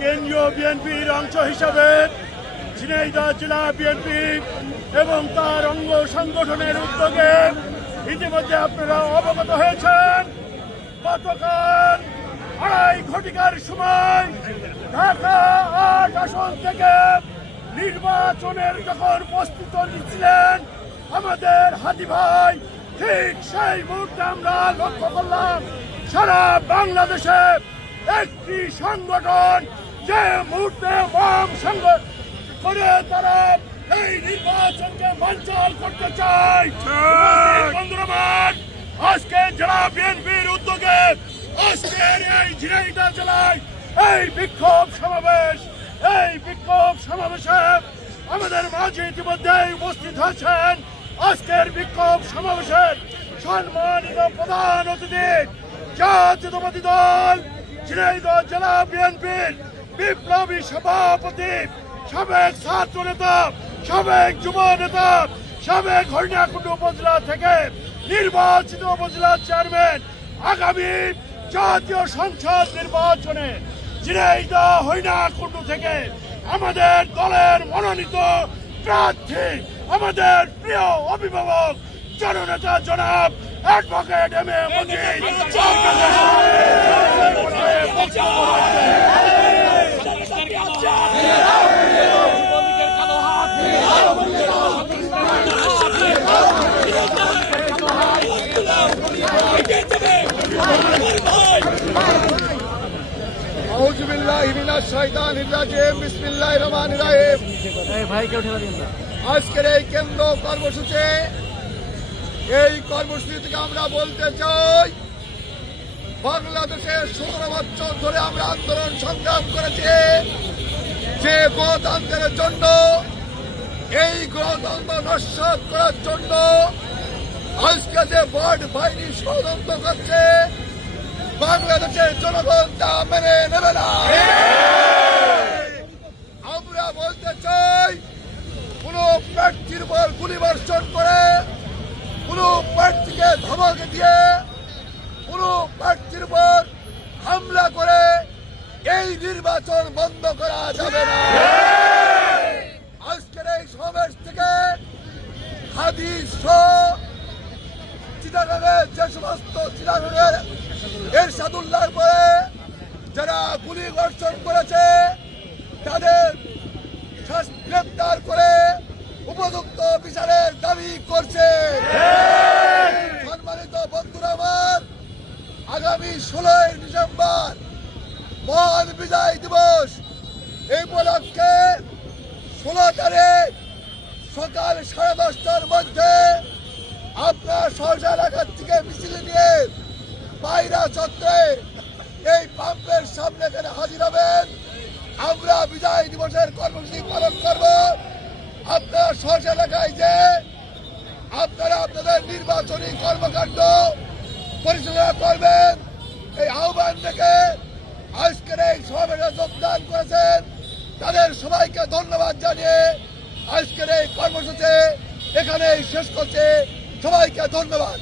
কেন্দ্রীয় বিএনপির অংশ হিসাবে ঝিনাইদহ জেলা বিএনপি এবং তার অঙ্গ সংগঠনের উদ্যোগে ইতিমধ্যে আপনারা অবগত হয়েছেন গতকাল 2:30 ঘটিকার সময় ঢাকা 8 আসন থেকে নির্বাচনের যখন প্রস্তুত নিচ্ছিলেন আমাদের হাদি ভাই, ঠিক সেই মুহূর্তে আমরা লক্ষ্য করলাম সারা বাংলাদেশে একটি সংগঠন যে মুহূর্তে বাম সংগঠন করে তারা এই নির্বাচনকে বানচাল করতে চায়। আজকে জেলা বিএনপির উদ্যোগে আজকের এই ঝিনাইদহ জেলায় এই বিক্ষোভ সমাবেশে আমাদের মাঝে ইতিমধ্যে উপস্থিত হয়েছেন আজকের বিক্ষোভ সমাবেশের সম্মানিত প্রধান অতিথি জাতীয়তাবাদী দল ঝিনাইদহ জেলা বিএনপির বিপ্লবী সভাপতি, সাবেক ছাত্র নেতা, সাবেক যুব নেতা, সাবেক হরিণাকুণ্ড উপজেলা থেকে নির্বাচিত উপজেলা চেয়ারম্যান, আগামী জাতীয় সংসদ নির্বাচনে ঝিনাইদহ হরিণাকুণ্ড থেকে আমাদের দলের মনোনীত প্রার্থী, আমাদের প্রিয় অভিভাবক জননেতা জনাব অ্যাডভোকেট এম এ মজিদ আজকের এই কেন্দ্র কর্মসূচি, এই কর্মসূচি থেকে আমরা বলতে চাই বাংলাদেশে 17 বছর ধরে আমরা আন্দোলন সংগ্রাম করেছি যে গণতন্ত্রের জন্য, এই গণতন্ত্র নস্যাৎ করার জন্য আজকে যে বড় বাহিনী ষড়যন্ত্র করছে বাংলাদেশের জনগণ তা মেনে নেবে না। আমরা বলতে চাই কোন প্রার্থীর উপর গুলিবর্ষণ করে, কোন প্রার্থীকে ধমকে দিয়ে, কোন প্রার্থীর উপর হামলা করে এই নির্বাচন বন্ধ করা যাবে না। আজকের এই সমাবেশ থেকে হাদিস চিটাগাঙের যে সমস্ত চিটাগাঙের এরশাদুল্লাহর পরে যারা গুলি বর্ষণ করেছে তাদের গ্রেপ্তার করে উপযুক্ত বিচারের দাবি করছে। সম্মানিত বন্ধুরা আমার, আগামী 16 ডিসেম্বর মহান বিজয় দিবস, এই উপলক্ষে 16 তারিখ সকাল 10:30টার মধ্যে আপনার সহসা এলাকার থেকে মিছিল নিয়ে পায়রা চত্বরে এই পাম্পের সামনে এখানে হাজির হবেন। আমরা বিজয় দিবসের কর্মসূচি পালন করব। আপনার সহসা এলাকায় যে আপনারা আপনাদের নির্বাচনী কর্মকাণ্ড পরিচালনা করবেন, এই আহ্বান থেকে আজকের এই সমাবেশে যোগদান করেছেন তাদের সবাইকে ধন্যবাদ জানিয়ে আজকের এই কর্মসূচি এখানেই শেষ করছে। সবাইকে ধন্যবাদ।